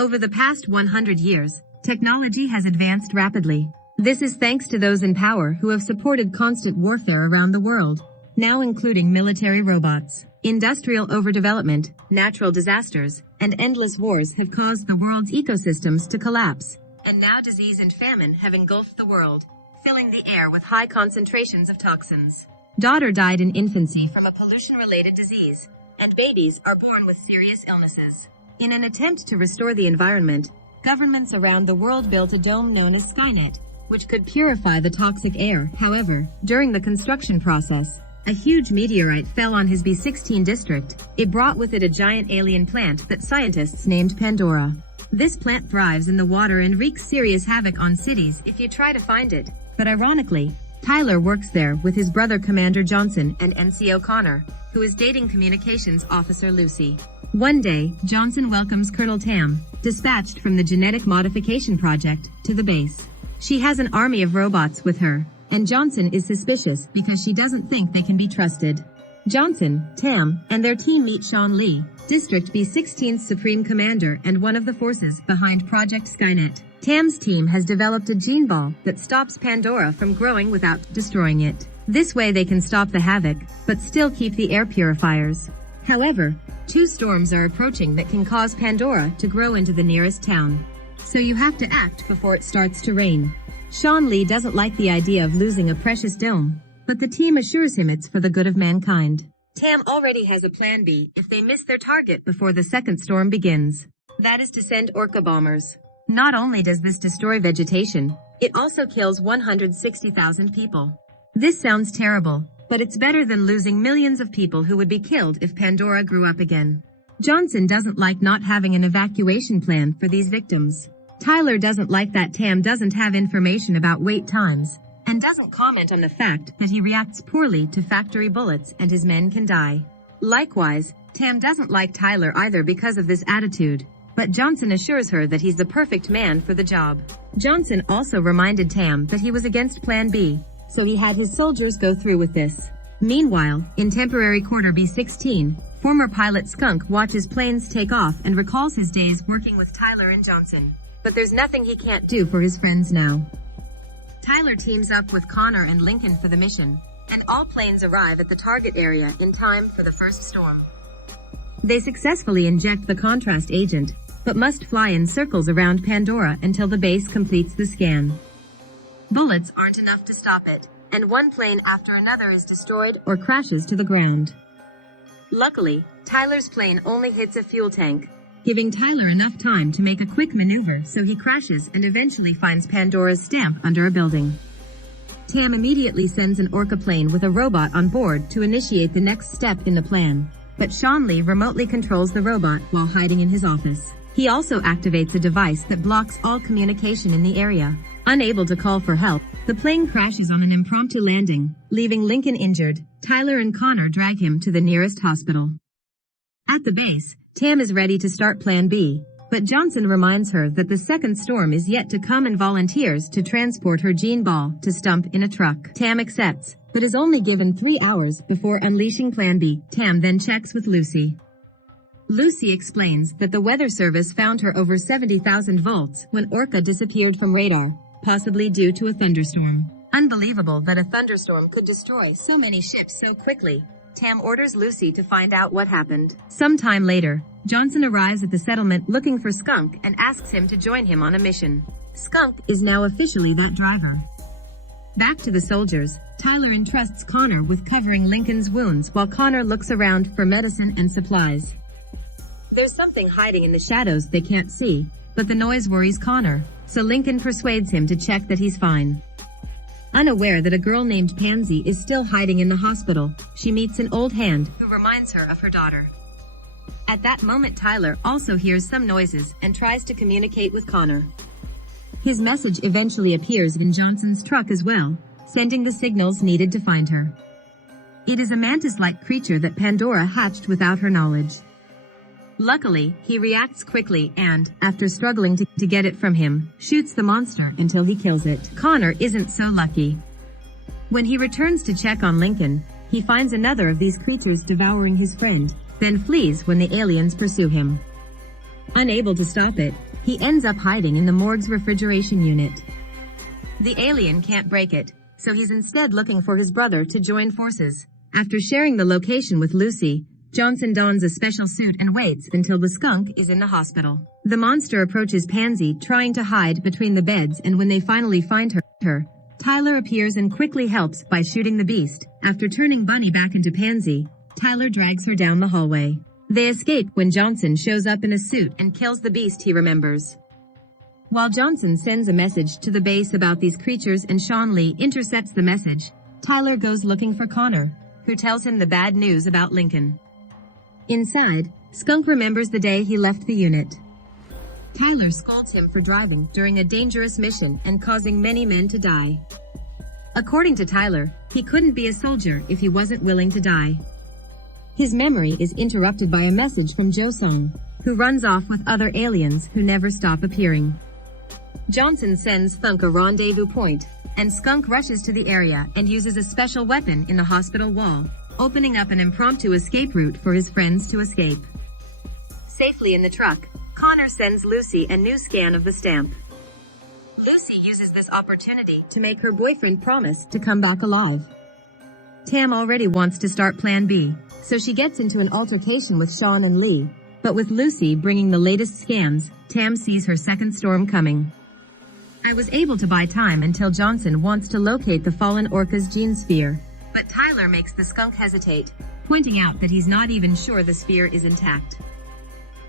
Over the past 100 years, technology has advanced rapidly. This is thanks to those in power who have supported constant warfare around the world, now including military robots. Industrial overdevelopment, natural disasters, and endless wars have caused the world's ecosystems to collapse. And now disease and famine have engulfed the world, filling the air with high concentrations of toxins. Daughter died in infancy from a pollution-related disease, and babies are born with serious illnesses. In an attempt to restore the environment, governments around the world built a dome known as Skynet, which could purify the toxic air. However, during the construction process, a huge meteorite fell on his B16 district. It brought with it a giant alien plant that scientists named Pandora. This plant thrives in the water and wreaks serious havoc on cities if you try to find it. But ironically, Tyler works there with his brother Commander Johnson and NCO Connor, who is dating communications officer Lucy. One day, Johnson welcomes Colonel Tam, dispatched from the genetic modification project, to the base. She has an army of robots with her, and Johnson is suspicious because she doesn't think they can be trusted. Johnson, Tam, and their team meet Sean Lee, District B16's Supreme Commander and one of the forces behind Project Skynet. Tam's team has developed a gene ball that stops Pandora from growing without destroying it. This way they can stop the havoc, but still keep the air purifiers. However, 2 storms are approaching that can cause Pandora to grow into the nearest town. So you have to act before it starts to rain. Sean Lee doesn't like the idea of losing a precious dome, but the team assures him it's for the good of mankind. Tam already has a plan B if they miss their target before the second storm begins. That is to send orca bombers. Not only does this destroy vegetation, it also kills 160,000 people. This sounds terrible, but it's better than losing millions of people who would be killed if Pandora grew up again. Johnson doesn't like not having an evacuation plan for these victims. Tyler doesn't like that Tam doesn't have information about wait times, and doesn't comment on the fact that he reacts poorly to factory bullets and his men can die. Likewise, Tam doesn't like Tyler either because of this attitude, but Johnson assures her that he's the perfect man for the job. Johnson also reminded Tam that he was against Plan B, so he had his soldiers go through with this. Meanwhile, in temporary quarter B16, former pilot Skunk watches planes take off and recalls his days working with Tyler and Johnson. But there's nothing he can't do for his friends now. Tyler teams up with Connor and Lincoln for the mission, and all planes arrive at the target area in time for the first storm. They successfully inject the contrast agent, but must fly in circles around Pandora until the base completes the scan. Bullets aren't enough to stop it, and one plane after another is destroyed or crashes to the ground. Luckily, Tyler's plane only hits a fuel tank, giving Tyler enough time to make a quick maneuver so he crashes and eventually finds Pandora's stamp under a building. Tam immediately sends an orca plane with a robot on board to initiate the next step in the plan, but Sean Lee remotely controls the robot while hiding in his office. He also activates a device that blocks all communication in the area. Unable to call for help, the plane crashes on an impromptu landing, leaving Lincoln injured. Tyler and Connor drag him to the nearest hospital. At the base, Tam is ready to start Plan B, but Johnson reminds her that the second storm is yet to come and volunteers to transport her gene ball to Stump in a truck. Tam accepts, but is only given 3 hours before unleashing Plan B. Tam then checks with Lucy. Lucy explains that the weather service found her over 70,000 volts when Orca disappeared from radar, possibly due to a thunderstorm. Unbelievable that a thunderstorm could destroy so many ships so quickly. Tam orders Lucy to find out what happened. Sometime later, Johnson arrives at the settlement looking for Skunk and asks him to join him on a mission. Skunk is now officially that driver. Back to the soldiers, Tyler entrusts Connor with covering Lincoln's wounds while Connor looks around for medicine and supplies. There's something hiding in the shadows they can't see, but the noise worries Connor, so Lincoln persuades him to check that he's fine. Unaware that a girl named Pansy is still hiding in the hospital, she meets an old hand who reminds her of her daughter. At that moment, Tyler also hears some noises and tries to communicate with Connor. His message eventually appears in Johnson's truck as well, sending the signals needed to find her. It is a mantis-like creature that Pandora hatched without her knowledge. Luckily, he reacts quickly and, after struggling to get it from him, shoots the monster until he kills it. Connor isn't so lucky. When he returns to check on Lincoln, he finds another of these creatures devouring his friend, then flees when the aliens pursue him. Unable to stop it, He ends up hiding in the morgue's refrigeration unit. The alien can't break it, so he's instead looking for his brother to join forces. After sharing the location with Lucy, Johnson dons a special suit and waits until the skunk is in the hospital. The monster approaches Pansy, trying to hide between the beds, and when they finally find her, Tyler appears and quickly helps by shooting the beast. After turning Bunny back into Pansy, Tyler drags her down the hallway. They escape when Johnson shows up in a suit and kills the beast he remembers. While Johnson sends a message to the base about these creatures and Sean Lee intercepts the message, Tyler goes looking for Connor, who tells him the bad news about Lincoln. Inside, Skunk remembers the day he left the unit. Tyler scolds him for driving during a dangerous mission and causing many men to die. According to Tyler, he couldn't be a soldier if he wasn't willing to die. His memory is interrupted by a message from Jo-sung, who runs off with other aliens who never stop appearing. Johnson sends Skunk a rendezvous point, and Skunk rushes to the area and uses a special weapon in the hospital wall, opening up an impromptu escape route for his friends to escape. Safely in the truck, Connor sends Lucy a new scan of the stamp. Lucy uses this opportunity to make her boyfriend promise to come back alive. Tam already wants to start Plan B, so she gets into an altercation with Sean and Lee, but with Lucy bringing the latest scans, Tam sees her second storm coming. I was able to buy time until Johnson wants to locate the fallen orca's gene sphere, but Tyler makes the skunk hesitate, pointing out that he's not even sure the sphere is intact.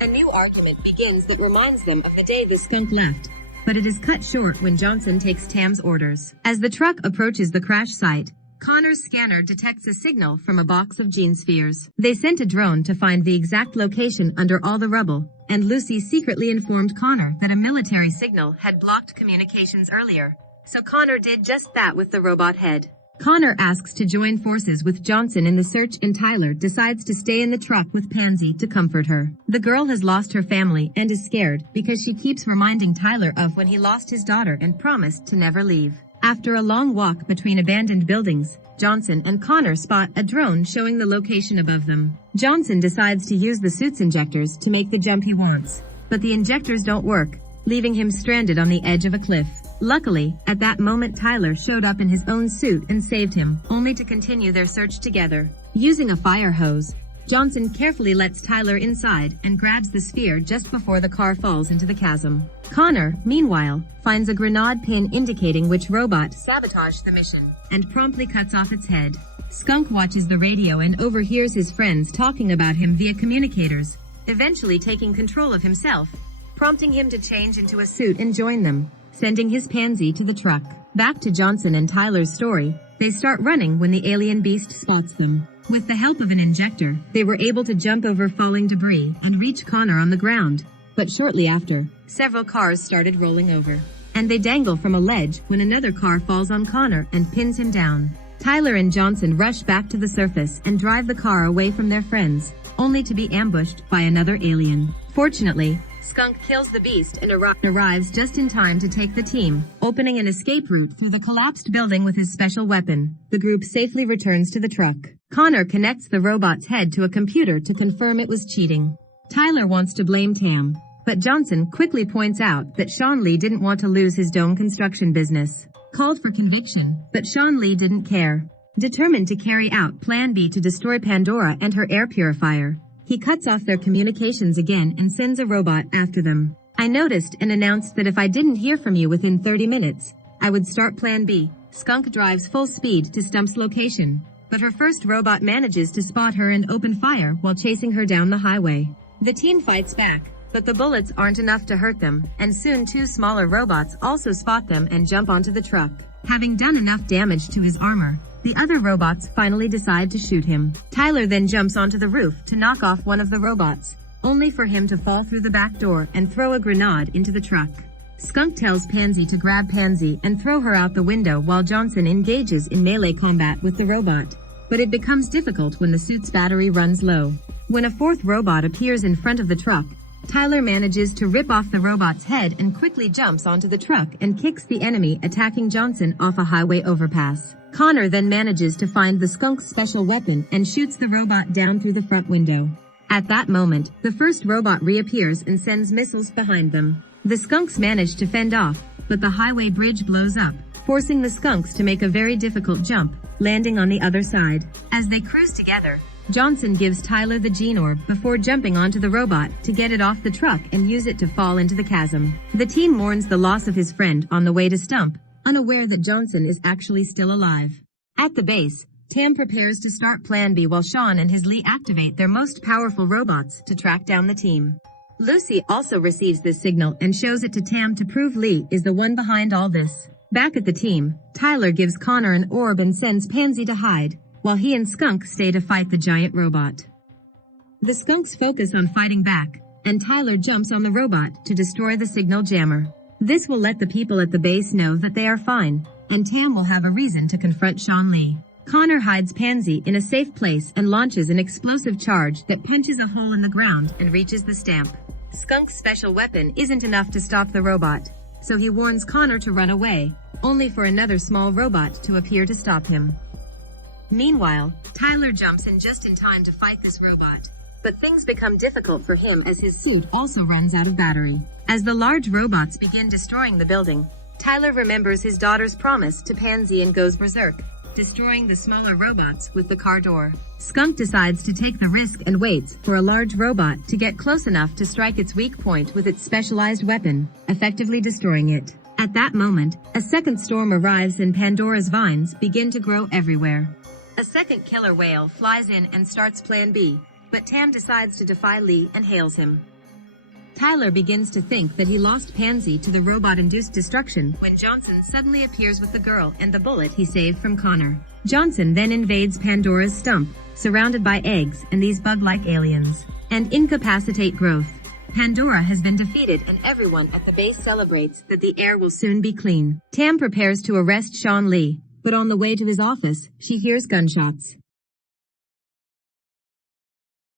A new argument begins that reminds them of the day the skunk left, but it is cut short when Johnson takes Tam's orders. As the truck approaches the crash site, Connor's scanner detects a signal from a box of gene spheres. They sent a drone to find the exact location under all the rubble, and Lucy secretly informed Connor that a military signal had blocked communications earlier, so Connor did just that with the robot head. Connor asks to join forces with Johnson in the search, and Tyler decides to stay in the truck with Pansy to comfort her. The girl has lost her family and is scared because she keeps reminding Tyler of when he lost his daughter and promised to never leave. After a long walk between abandoned buildings, Johnson and Connor spot a drone showing the location above them. Johnson decides to use the suit's injectors to make the jump he wants, but the injectors don't work, leaving him stranded on the edge of a cliff. Luckily, at that moment Tyler showed up in his own suit and saved him, only to continue their search together. Using a fire hose, Johnson carefully lets Tyler inside and grabs the sphere just before the car falls into the chasm. Connor, meanwhile, finds a grenade pin indicating which robot sabotaged the mission, and promptly cuts off its head. Skunk watches the radio and overhears his friends talking about him via communicators, eventually taking control of himself, prompting him to change into a suit and join them, sending his Pansy to the truck. Back to Johnson and Tyler's story, they start running when the alien beast spots them. With the help of an injector, they were able to jump over falling debris and reach Connor on the ground. But shortly after, several cars started rolling over, and they dangle from a ledge when another car falls on Connor and pins him down. Tyler and Johnson rush back to the surface and drive the car away from their friends, only to be ambushed by another alien. Fortunately, Skunk kills the beast and arrives just in time to take the team, opening an escape route through the collapsed building with his special weapon. The group safely returns to the truck. Connor connects the robot's head to a computer to confirm it was cheating. Tyler wants to blame Tam, but Johnson quickly points out that Sean Lee didn't want to lose his dome construction business. Called for conviction, but Sean Lee didn't care. Determined to carry out Plan B to destroy Pandora and her air purifier, he cuts off their communications again and sends a robot after them. I noticed and announced that if I didn't hear from you within 30 minutes, I would start Plan B. Skunk drives full speed to Stump's location, but her first robot manages to spot her and open fire while chasing her down the highway. The team fights back, but the bullets aren't enough to hurt them, and soon two smaller robots also spot them and jump onto the truck. Having done enough damage to his armor, the other robots finally decide to shoot him. Tyler then jumps onto the roof to knock off one of the robots, only for him to fall through the back door and throw a grenade into the truck. Skunk tells Pansy to grab Pansy and throw her out the window while Johnson engages in melee combat with the robot, but it becomes difficult when the suit's battery runs low. When a fourth robot appears in front of the truck, Tyler manages to rip off the robot's head and quickly jumps onto the truck and kicks the enemy attacking Johnson off a highway overpass. Connor then manages to find the skunk's special weapon and shoots the robot down through the front window. At that moment, the first robot reappears and sends missiles behind them. The skunks manage to fend off, but the highway bridge blows up, forcing the skunks to make a very difficult jump, landing on the other side. As they cruise together, Johnson gives Tyler the gene orb before jumping onto the robot to get it off the truck and use it to fall into the chasm. The team mourns the loss of his friend on the way to Stump, unaware that Johnson is actually still alive. At the base, Tam prepares to start Plan B while Sean and his Lee activate their most powerful robots to track down the team. Lucy also receives this signal and shows it to Tam to prove Lee is the one behind all this. Back at the team, Tyler gives Connor an orb and sends Pansy to hide, while he and Skunk stay to fight the giant robot. The skunks focus on fighting back, and Tyler jumps on the robot to destroy the signal jammer. This will let the people at the base know that they are fine, and Tam will have a reason to confront Sean Lee. Connor hides Pansy in a safe place and launches an explosive charge that punches a hole in the ground and reaches the stamp. Skunk's special weapon isn't enough to stop the robot, so he warns Connor to run away, only for another small robot to appear to stop him. Meanwhile, Tyler jumps in just in time to fight this robot, but things become difficult for him as his suit also runs out of battery. As the large robots begin destroying the building, Tyler remembers his daughter's promise to Pansy and goes berserk, destroying the smaller robots with the car door. Skunk decides to take the risk and waits for a large robot to get close enough to strike its weak point with its specialized weapon, effectively destroying it. At that moment, a second storm arrives and Pandora's vines begin to grow everywhere. A second killer whale flies in and starts Plan B, but Tam decides to defy Lee and hails him. Tyler begins to think that he lost Pansy to the robot-induced destruction when Johnson suddenly appears with the girl and the bullet he saved from Connor. Johnson then invades Pandora's stump, surrounded by eggs and these bug-like aliens, and incapacitate growth. Pandora has been defeated and everyone at the base celebrates that the air will soon be clean. Tam prepares to arrest Sean Lee, but on the way to his office, she hears gunshots.